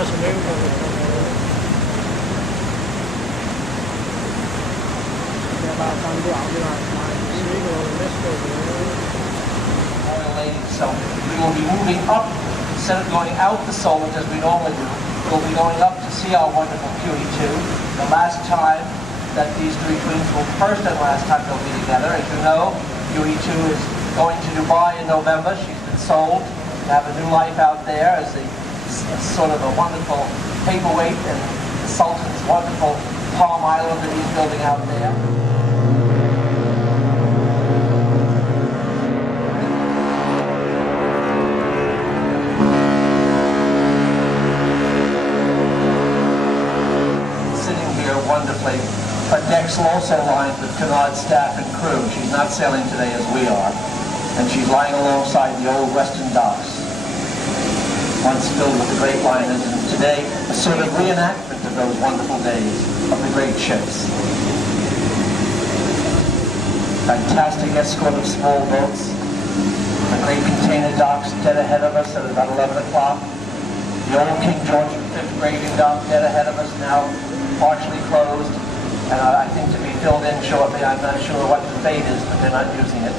So we will be moving up, instead of going out the soldiers as we normally do, we'll be going up to see our wonderful QE2. The last time that these three queens will, first and last time they'll be together. As you know, QE2 is going to Dubai in November. She's been sold to have a new life out there as sort of a wonderful paperweight and the Sultan's wonderful Palm Island that he's building out there. Wonderfully. Her deck's also lined with Cunard staff and crew. She's not sailing today as we are. And she's lying alongside the old western docks, once filled with the great liners, and today a sort of reenactment of those wonderful days of the great ships. Fantastic escort of small boats. The great container docks dead ahead of us at about 11 o'clock. The old King George V graving dock dead ahead of us, now partially closed, and I think to be filled in shortly. I'm not sure what the fate is, but they're not using it.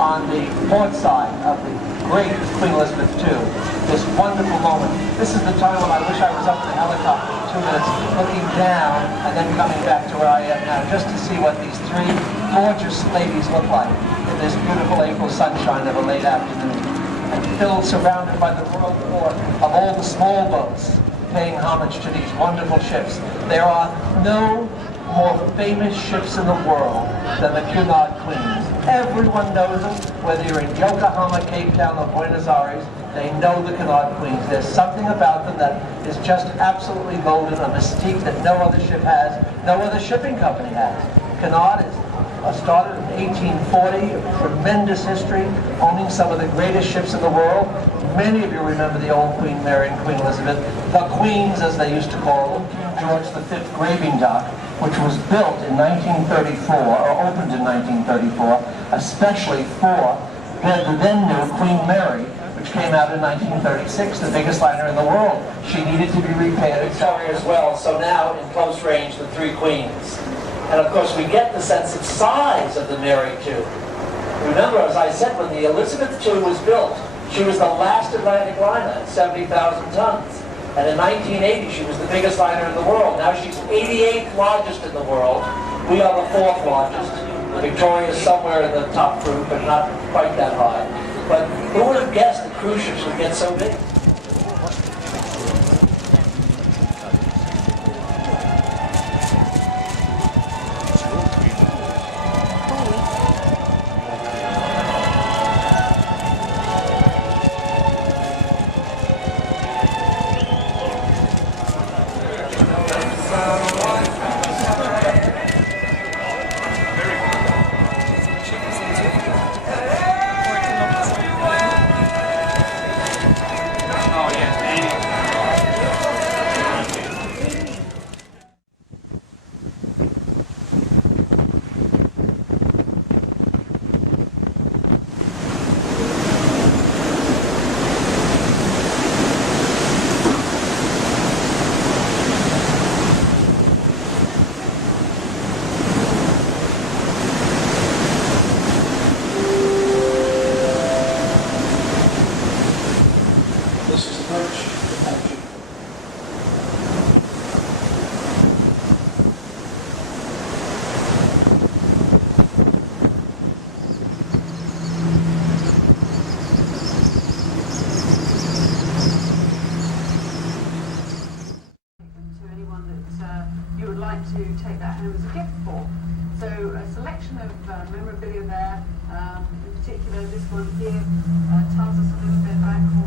On the port side of the great Queen Elizabeth II, this wonderful moment. This is the time when I wish I was up in the helicopter for 2 minutes, looking down and then coming back to where I am now, just to see what these three gorgeous ladies look like in this beautiful April sunshine of a late afternoon, and filled, surrounded by the royal court of all the small boats, paying homage to these wonderful ships. There are no more famous ships in the world than the Cunard Queens. Everyone knows them, whether you're in Yokohama, Cape Town, or Buenos Aires, they know the Cunard Queens. There's something about them that is just absolutely golden, a mystique that no other ship has, no other shipping company has. Cunard is started in 1840, a tremendous history, owning some of the greatest ships in the world. Many of you remember the old Queen Mary and Queen Elizabeth, the Queens as they used to call them, George V graving dock, which was built in 1934, or opened in 1934, especially for the then new Queen Mary, which came out in 1936, the biggest liner in the world. She needed to be repaired as well, so now in close range, the three queens. And of course we get the sense of size of the Mary II. Remember, as I said, when the Elizabeth II was built, she was the last Atlantic liner at 70,000 tons. And in 1980, she was the biggest liner in the world. Now she's 88th largest in the world. We are the 4th largest. Victoria is somewhere in the top group, but not quite that high. But who would have guessed that cruise ships would get so big? To take that home as a gift for. So a selection of memorabilia there, In particular, this one here tells us a little bit about